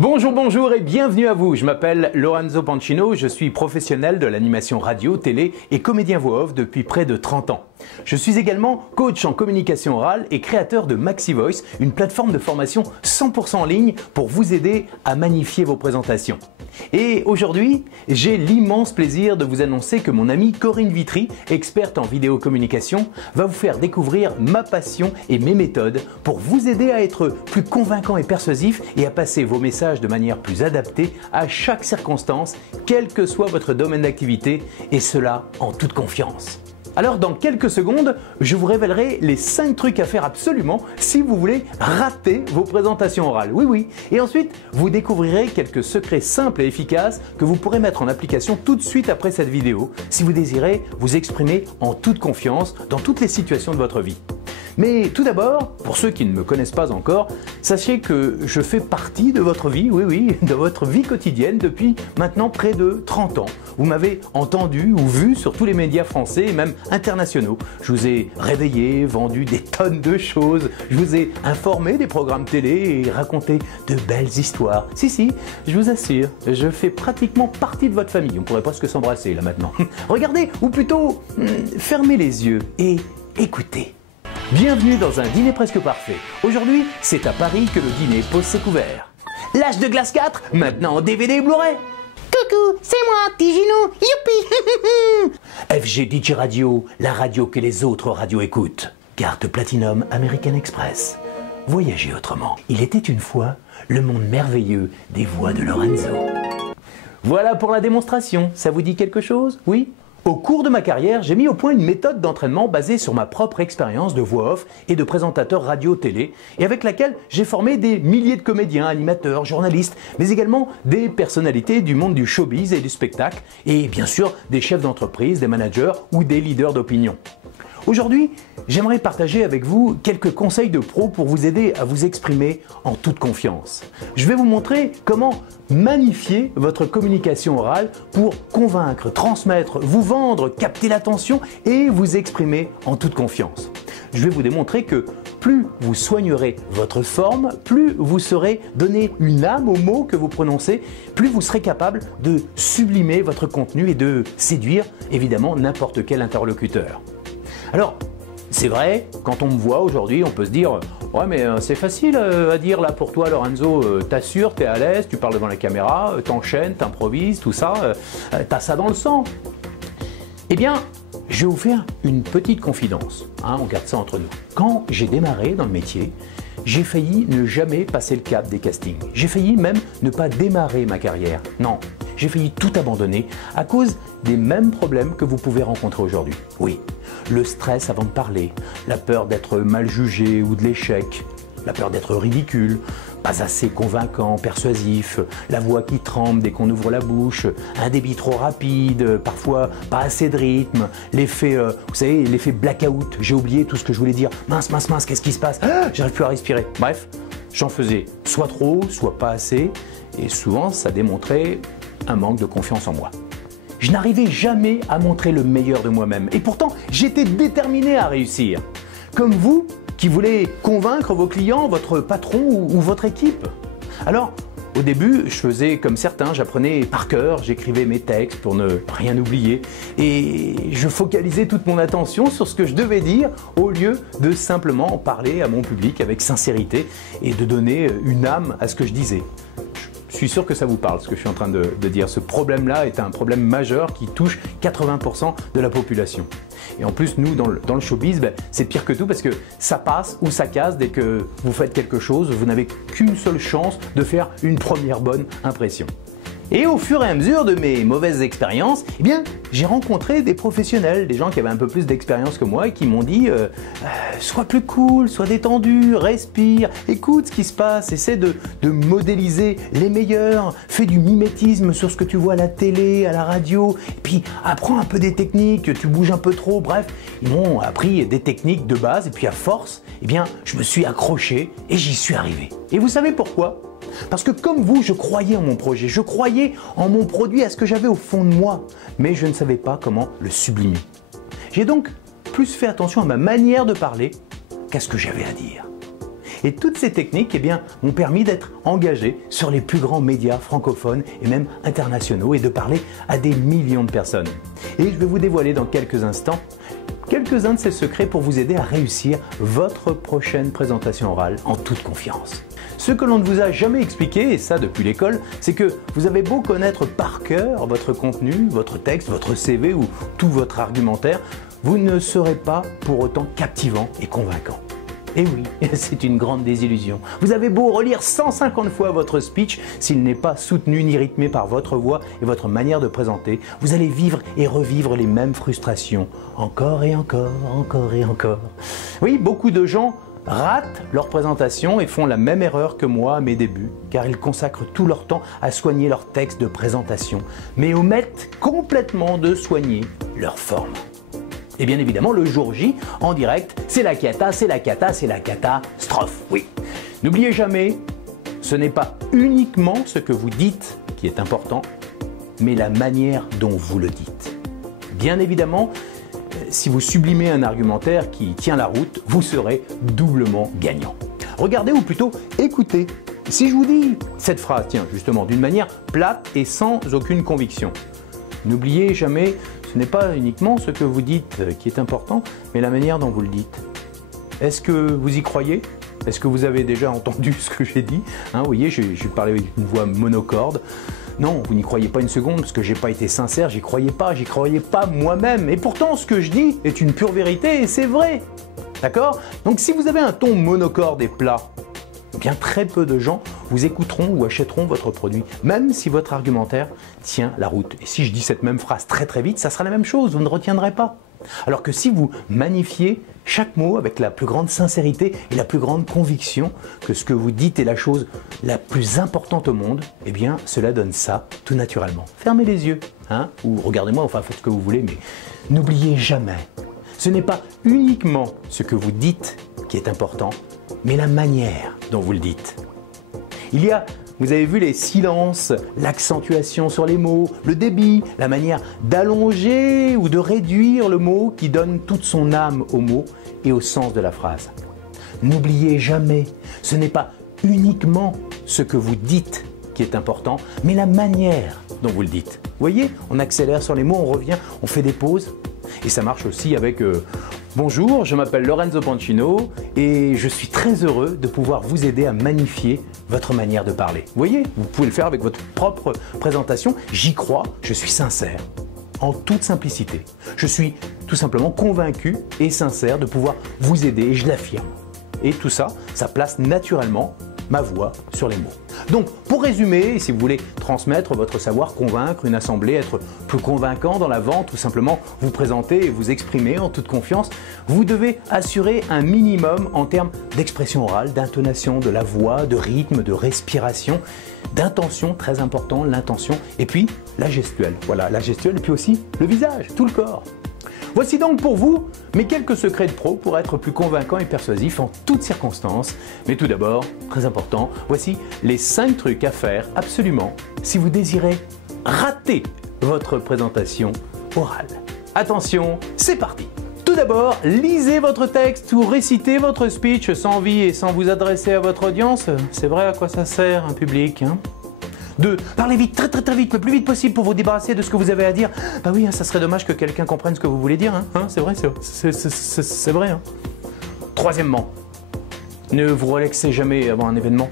Bonjour, bonjour et bienvenue à vous. Je m'appelle Lorenzo Pancino, je suis professionnel de l'animation radio, télé et comédien voix off depuis près de 30 ans. Je suis également coach en communication orale et créateur de MaxiVoice, une plateforme de formation 100% en ligne pour vous aider à magnifier vos présentations. Et aujourd'hui, j'ai l'immense plaisir de vous annoncer que mon amie Corinne Vitry, experte en vidéocommunication, va vous faire découvrir ma passion et mes méthodes pour vous aider à être plus convaincant et persuasif et à passer vos messages de manière plus adaptée à chaque circonstance, quel que soit votre domaine d'activité, et cela en toute confiance. Alors dans quelques secondes, je vous révélerai les 5 trucs à faire absolument si vous voulez rater vos présentations orales. Oui. Et ensuite, vous découvrirez quelques secrets simples et efficaces que vous pourrez mettre en application tout de suite après cette vidéo si vous désirez vous exprimer en toute confiance dans toutes les situations de votre vie. Mais tout d'abord, pour ceux qui ne me connaissent pas encore, sachez que je fais partie de votre vie, de votre vie quotidienne depuis maintenant près de 30 ans. Vous m'avez entendu ou vu sur tous les médias français et même internationaux. Je vous ai réveillé, vendu des tonnes de choses, je vous ai informé des programmes télé et raconté de belles histoires. Si, je vous assure, je fais pratiquement partie de votre famille. On pourrait presque s'embrasser là maintenant. Regardez, ou plutôt, fermez les yeux et écoutez. Bienvenue dans un dîner presque parfait. Aujourd'hui, c'est à Paris que le dîner pose ses couverts. L'âge de glace 4, maintenant en DVD et Blu-ray. Coucou, c'est moi, Tigino, youpi. FG DJ Radio, la radio que les autres radios écoutent. Carte Platinum American Express. Voyagez autrement. Il était une fois le monde merveilleux des voix de Lorenzo. Voilà pour la démonstration. Ça vous dit quelque chose? Oui? Au cours de ma carrière, j'ai mis au point une méthode d'entraînement basée sur ma propre expérience de voix off et de présentateur radio-télé et avec laquelle j'ai formé des milliers de comédiens, animateurs, journalistes, mais également des personnalités du monde du showbiz et du spectacle et bien sûr des chefs d'entreprise, des managers ou des leaders d'opinion. Aujourd'hui, j'aimerais partager avec vous quelques conseils de pro pour vous aider à vous exprimer en toute confiance. Je vais vous montrer comment magnifier votre communication orale pour convaincre, transmettre, vous vendre, capter l'attention et vous exprimer en toute confiance. Je vais vous démontrer que plus vous soignerez votre forme, plus vous saurez donner une âme aux mots que vous prononcez, plus vous serez capable de sublimer votre contenu et de séduire évidemment n'importe quel interlocuteur. Alors, c'est vrai, quand on me voit aujourd'hui, on peut se dire « Ouais, mais c'est facile à dire là pour toi, Lorenzo, t'assures, t'es à l'aise, tu parles devant la caméra, t'enchaînes, t'improvises, tout ça, t'as ça dans le sang. » Eh bien, je vais vous faire une petite confidence, on garde ça entre nous. Quand j'ai démarré dans le métier, j'ai failli ne jamais passer le cap des castings. J'ai failli même ne pas démarrer ma carrière. Non, j'ai failli tout abandonner à cause des mêmes problèmes que vous pouvez rencontrer aujourd'hui. Oui, le stress avant de parler, la peur d'être mal jugé ou de l'échec, la peur d'être ridicule, pas assez convaincant, persuasif, la voix qui tremble dès qu'on ouvre la bouche, un débit trop rapide, parfois pas assez de rythme, l'effet, vous savez, l'effet blackout, j'ai oublié tout ce que je voulais dire, mince, qu'est-ce qui se passe? J'arrive plus à respirer. Bref, j'en faisais soit trop, soit pas assez, et souvent ça démontrait un manque de confiance en moi. Je n'arrivais jamais à montrer le meilleur de moi-même, et pourtant j'étais déterminé à réussir. Comme vous, qui voulez convaincre vos clients, votre patron ou votre équipe. Alors, au début, je faisais comme certains, j'apprenais par cœur, j'écrivais mes textes pour ne rien oublier et je focalisais toute mon attention sur ce que je devais dire au lieu de simplement parler à mon public avec sincérité et de donner une âme à ce que je disais. Je suis sûr que ça vous parle, ce que je suis en train de dire. Ce problème-là est un problème majeur qui touche 80% de la population. Et en plus, nous, dans le showbiz, c'est pire que tout parce que ça passe ou ça casse dès que vous faites quelque chose. Vous n'avez qu'une seule chance de faire une première bonne impression. Et au fur et à mesure de mes mauvaises expériences, eh bien, j'ai rencontré des professionnels, des gens qui avaient un peu plus d'expérience que moi et qui m'ont dit sois plus cool, sois détendu, respire, écoute ce qui se passe, essaie de modéliser les meilleurs, fais du mimétisme sur ce que tu vois à la télé, à la radio, et puis apprends un peu des techniques, tu bouges un peu trop, bref, ils m'ont appris des techniques de base et puis à force, eh bien, je me suis accroché et j'y suis arrivé. Et vous savez pourquoi ? Parce que comme vous, je croyais en mon projet, je croyais en mon produit, à ce que j'avais au fond de moi, mais je ne savais pas comment le sublimer. J'ai donc plus fait attention à ma manière de parler qu'à ce que j'avais à dire. Et toutes ces techniques m'ont permis d'être engagé sur les plus grands médias francophones et même internationaux et de parler à des millions de personnes. Et je vais vous dévoiler dans quelques instants quelques-uns de ces secrets pour vous aider à réussir votre prochaine présentation orale en toute confiance. Ce que l'on ne vous a jamais expliqué, et ça depuis l'école, c'est que vous avez beau connaître par cœur votre contenu, votre texte, votre CV ou tout votre argumentaire, vous ne serez pas pour autant captivant et convaincant. Et oui, c'est une grande désillusion. Vous avez beau relire 150 fois votre speech, s'il n'est pas soutenu ni rythmé par votre voix et votre manière de présenter, vous allez vivre et revivre les mêmes frustrations, encore et encore, encore et encore. Oui, beaucoup de gens ratent leur présentation et font la même erreur que moi à mes débuts, car ils consacrent tout leur temps à soigner leur texte de présentation, mais omettent complètement de soigner leur forme. Et bien évidemment, le jour J, en direct, c'est la cata, c'est la cata, c'est la catastrophe, oui. N'oubliez jamais, ce n'est pas uniquement ce que vous dites qui est important, mais la manière dont vous le dites. Bien évidemment, si vous sublimez un argumentaire qui tient la route, vous serez doublement gagnant. Regardez ou plutôt écoutez. Si je vous dis cette phrase, tiens, justement, d'une manière plate et sans aucune conviction, n'oubliez jamais, ce n'est pas uniquement ce que vous dites qui est important, mais la manière dont vous le dites. Est-ce que vous y croyez ? Est-ce que vous avez déjà entendu ce que j'ai dit ? Vous voyez, j'ai parlé avec une voix monocorde. Non, vous n'y croyez pas une seconde parce que j'ai pas été sincère, j'y croyais pas moi-même. Et pourtant, ce que je dis est une pure vérité et c'est vrai. D'accord ? Donc si vous avez un ton monocorde et plat, bien très peu de gens vous écouteront ou achèteront votre produit, même si votre argumentaire tient la route. Et si je dis cette même phrase très très vite, ça sera la même chose, vous ne retiendrez pas. Alors que si vous magnifiez chaque mot avec la plus grande sincérité et la plus grande conviction que ce que vous dites est la chose la plus importante au monde, eh bien cela donne ça tout naturellement. Fermez les yeux, ou regardez-moi, enfin faites ce que vous voulez, mais n'oubliez jamais, ce n'est pas uniquement ce que vous dites qui est important, mais la manière dont vous le dites. Il y a, vous avez vu les silences, l'accentuation sur les mots, le débit, la manière d'allonger ou de réduire le mot qui donne toute son âme au mot et au sens de la phrase. N'oubliez jamais, ce n'est pas uniquement ce que vous dites qui est important, mais la manière dont vous le dites. Vous voyez, on accélère sur les mots, on revient, on fait des pauses. Et ça marche aussi avec bonjour, je m'appelle Lorenzo Pancino et je suis très heureux de pouvoir vous aider à magnifier votre manière de parler. Vous voyez, vous pouvez le faire avec votre propre présentation. J'y crois, je suis sincère, en toute simplicité. Je suis tout simplement convaincu et sincère de pouvoir vous aider et je l'affirme. Et tout ça, ça place naturellement ma voix sur les mots. Donc, pour résumer, si vous voulez transmettre votre savoir, convaincre une assemblée, être plus convaincant dans la vente, ou simplement vous présenter et vous exprimer en toute confiance, vous devez assurer un minimum en termes d'expression orale, d'intonation de la voix, de rythme, de respiration, d'intention, très important, l'intention, et puis la gestuelle. Voilà, la gestuelle, et puis aussi le visage, tout le corps. Voici donc pour vous mes quelques secrets de pro pour être plus convaincant et persuasif en toutes circonstances. Mais tout d'abord, très important, voici les 5 trucs à faire absolument si vous désirez rater votre présentation orale. Attention, c'est parti! Tout d'abord, lisez votre texte ou récitez votre speech sans envie et sans vous adresser à votre audience. C'est vrai à quoi ça sert un public, 2. Parlez vite, très vite, le plus vite possible pour vous débarrasser de ce que vous avez à dire. Bah oui, ça serait dommage que quelqu'un comprenne ce que vous voulez dire. C'est vrai, c'est vrai. Troisièmement, ne vous relaxez jamais avant un événement.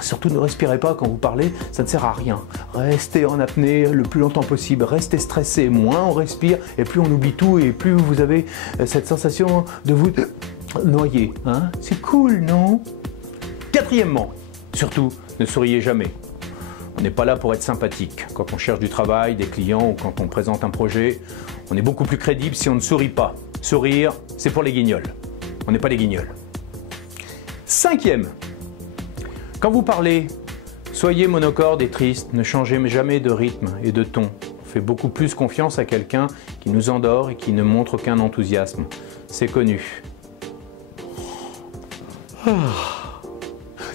Surtout ne respirez pas quand vous parlez, ça ne sert à rien. Restez en apnée le plus longtemps possible, restez stressé. Moins on respire et plus on oublie tout et plus vous avez cette sensation de vous noyer. C'est cool, non? Quatrièmement, surtout, ne souriez jamais. On n'est pas là pour être sympathique. Quand on cherche du travail, des clients ou quand on présente un projet, on est beaucoup plus crédible si on ne sourit pas. Sourire, c'est pour les guignols. On n'est pas les guignols. 5e, quand vous parlez, soyez monocorde et triste. Ne changez jamais de rythme et de ton. On fait beaucoup plus confiance à quelqu'un qui nous endort et qui ne montre aucun enthousiasme. C'est connu.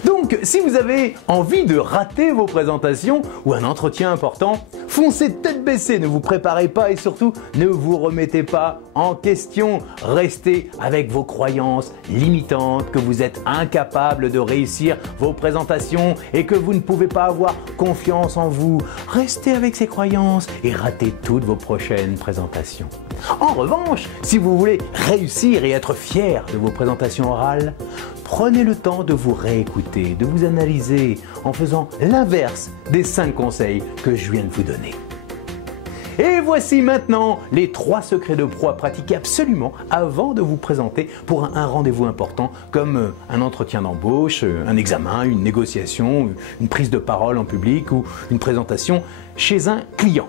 Donc, Donc, si vous avez envie de rater vos présentations ou un entretien important, foncez tête baissée, ne vous préparez pas et surtout ne vous remettez pas en question. Restez avec vos croyances limitantes, que vous êtes incapable de réussir vos présentations et que vous ne pouvez pas avoir confiance en vous. Restez avec ces croyances et ratez toutes vos prochaines présentations. En revanche, si vous voulez réussir et être fier de vos présentations orales, prenez le temps de vous réécouter, de vous analyser en faisant l'inverse des 5 conseils que je viens de vous donner. Et voici maintenant les 3 secrets de pro à pratiquer absolument avant de vous présenter pour un rendez-vous important comme un entretien d'embauche, un examen, une négociation, une prise de parole en public ou une présentation chez un client.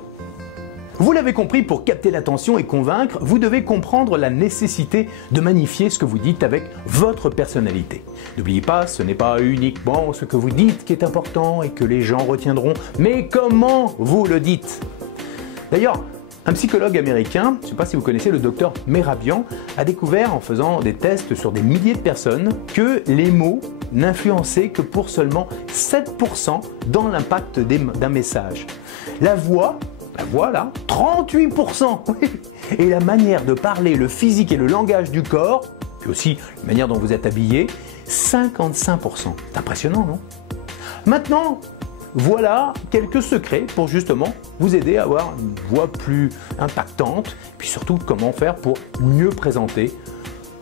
Vous l'avez compris, pour capter l'attention et convaincre, vous devez comprendre la nécessité de magnifier ce que vous dites avec votre personnalité. N'oubliez pas, ce n'est pas uniquement ce que vous dites qui est important et que les gens retiendront, mais comment vous le dites. D'ailleurs, un psychologue américain, je ne sais pas si vous connaissez le docteur Mehrabian, a découvert en faisant des tests sur des milliers de personnes que les mots n'influençaient que pour seulement 7% dans l'impact d'un message. La voix là, 38%. Et la manière de parler, le physique et le langage du corps, puis aussi la manière dont vous êtes habillé, 55%. C'est impressionnant, non? Maintenant, voilà quelques secrets pour justement vous aider à avoir une voix plus impactante, puis surtout comment faire pour mieux présenter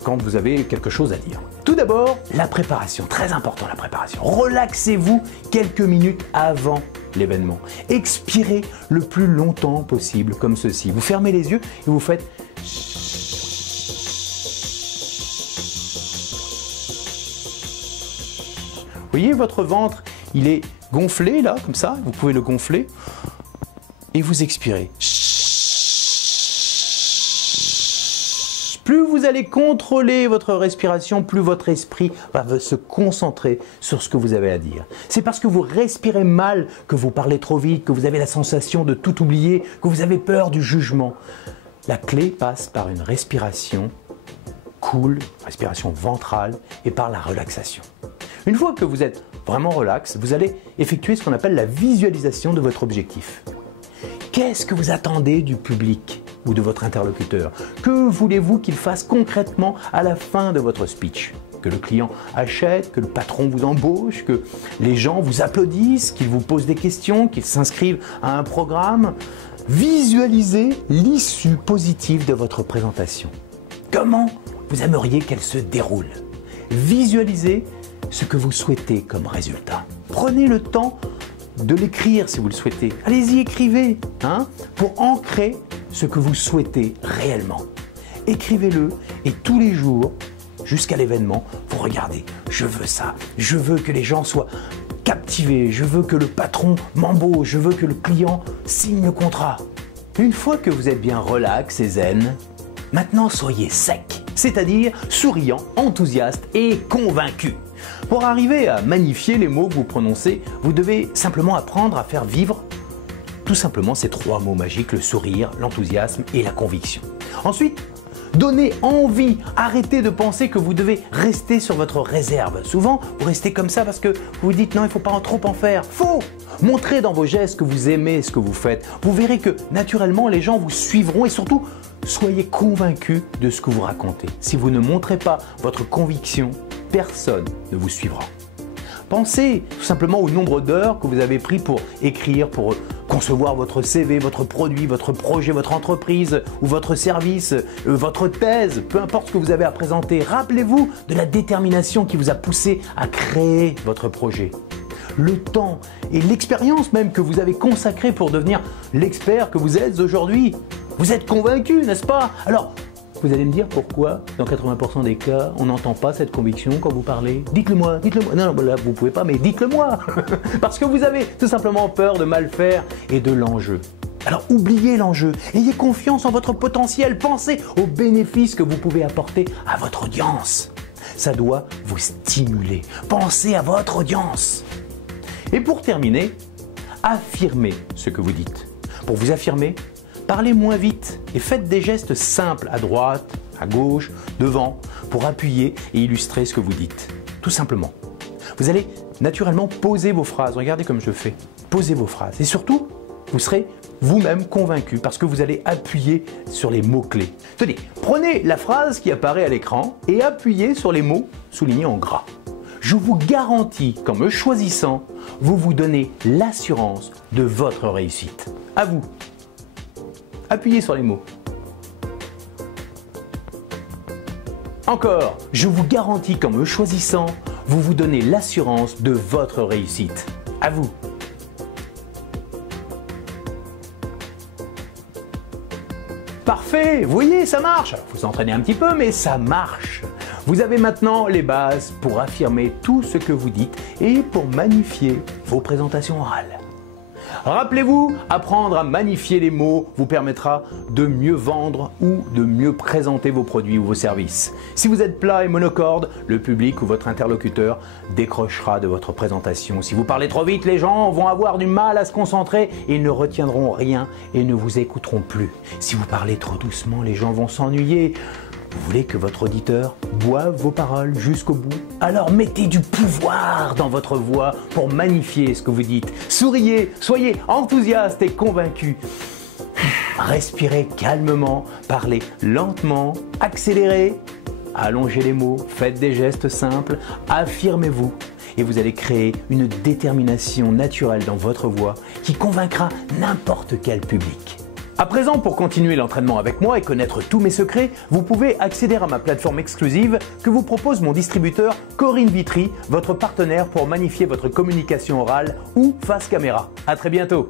quand vous avez quelque chose à dire. Tout d'abord, la préparation, très important la préparation. Relaxez-vous quelques minutes avant l'événement. Expirez le plus longtemps possible comme ceci. Vous fermez les yeux et vous faites Vous voyez votre ventre, il est gonflé là, comme ça, vous pouvez le gonfler et vous expirez. Plus vous allez contrôler votre respiration, plus votre esprit va se concentrer sur ce que vous avez à dire. C'est parce que vous respirez mal que vous parlez trop vite, que vous avez la sensation de tout oublier, que vous avez peur du jugement. La clé passe par une respiration cool, respiration ventrale et par la relaxation. Une fois que vous êtes vraiment relax, vous allez effectuer ce qu'on appelle la visualisation de votre objectif. Qu'est-ce que vous attendez du public ou de votre interlocuteur? Que voulez-vous qu'il fasse concrètement à la fin de votre speech? Que le client achète, que le patron vous embauche, que les gens vous applaudissent, qu'ils vous posent des questions, qu'ils s'inscrivent à un programme? Visualisez l'issue positive de votre présentation. Comment vous aimeriez qu'elle se déroule? Visualisez ce que vous souhaitez comme résultat. Prenez le temps de l'écrire si vous le souhaitez. Allez-y, écrivez pour ancrer ce que vous souhaitez réellement. Écrivez-le et tous les jours, jusqu'à l'événement, vous regardez. Je veux ça. Je veux que les gens soient captivés. Je veux que le patron m'embauche. Je veux que le client signe le contrat. Une fois que vous êtes bien relax et zen, maintenant soyez sec, c'est-à-dire souriant, enthousiaste et convaincu. Pour arriver à magnifier les mots que vous prononcez, vous devez simplement apprendre à faire vivre tout simplement ces 3 mots magiques, le sourire, l'enthousiasme et la conviction. Ensuite, donnez envie, arrêtez de penser que vous devez rester sur votre réserve. Souvent, vous restez comme ça parce que vous vous dites non, il ne faut pas trop en faire. Faux! Montrez dans vos gestes que vous aimez ce que vous faites. Vous verrez que naturellement, les gens vous suivront et surtout, soyez convaincus de ce que vous racontez. Si vous ne montrez pas votre conviction, personne ne vous suivra. Pensez tout simplement au nombre d'heures que vous avez pris pour écrire, pour concevoir votre CV, votre produit, votre projet, votre entreprise ou votre service, votre thèse, peu importe ce que vous avez à présenter. Rappelez-vous de la détermination qui vous a poussé à créer votre projet. Le temps et l'expérience même que vous avez consacré pour devenir l'expert que vous êtes aujourd'hui. Vous êtes convaincu, n'est-ce pas? Alors, vous allez me dire pourquoi, dans 80% des cas, on n'entend pas cette conviction quand vous parlez. Dites-le moi, dites-le moi. Non, là, vous pouvez pas, mais dites-le moi. Parce que vous avez tout simplement peur de mal faire et de l'enjeu. Alors oubliez l'enjeu, ayez confiance en votre potentiel, pensez aux bénéfices que vous pouvez apporter à votre audience. Ça doit vous stimuler. Pensez à votre audience. Et pour terminer, affirmez ce que vous dites. Pour vous affirmer, parlez moins vite et faites des gestes simples à droite, à gauche, devant, pour appuyer et illustrer ce que vous dites. Tout simplement. Vous allez naturellement poser vos phrases. Regardez comme je fais. Posez vos phrases. Et surtout, vous serez vous-même convaincu parce que vous allez appuyer sur les mots-clés. Tenez, prenez la phrase qui apparaît à l'écran et appuyez sur les mots soulignés en gras. Je vous garantis qu'en me choisissant, vous vous donnez l'assurance de votre réussite. À vous. Appuyez sur les mots. Encore, je vous garantis qu'en me choisissant, vous vous donnez l'assurance de votre réussite. À vous. Parfait, vous voyez, ça marche. Alors, vous entraînez un petit peu, mais ça marche. Vous avez maintenant les bases pour affirmer tout ce que vous dites et pour magnifier vos présentations orales. Rappelez-vous, apprendre à magnifier les mots vous permettra de mieux vendre ou de mieux présenter vos produits ou vos services. Si vous êtes plat et monocorde, le public ou votre interlocuteur décrochera de votre présentation. Si vous parlez trop vite, les gens vont avoir du mal à se concentrer et ils ne retiendront rien et ne vous écouteront plus. Si vous parlez trop doucement, les gens vont s'ennuyer. Vous voulez que votre auditeur boive vos paroles jusqu'au bout? Alors mettez du pouvoir dans votre voix pour magnifier ce que vous dites. Souriez, soyez enthousiaste et convaincu. Respirez calmement, parlez lentement, accélérez, allongez les mots, faites des gestes simples, affirmez-vous. Et vous allez créer une détermination naturelle dans votre voix qui convaincra n'importe quel public. À présent, pour continuer l'entraînement avec moi et connaître tous mes secrets, vous pouvez accéder à ma plateforme exclusive que vous propose mon distributeur Corinne Vitry, votre partenaire pour magnifier votre communication orale ou face caméra. À très bientôt.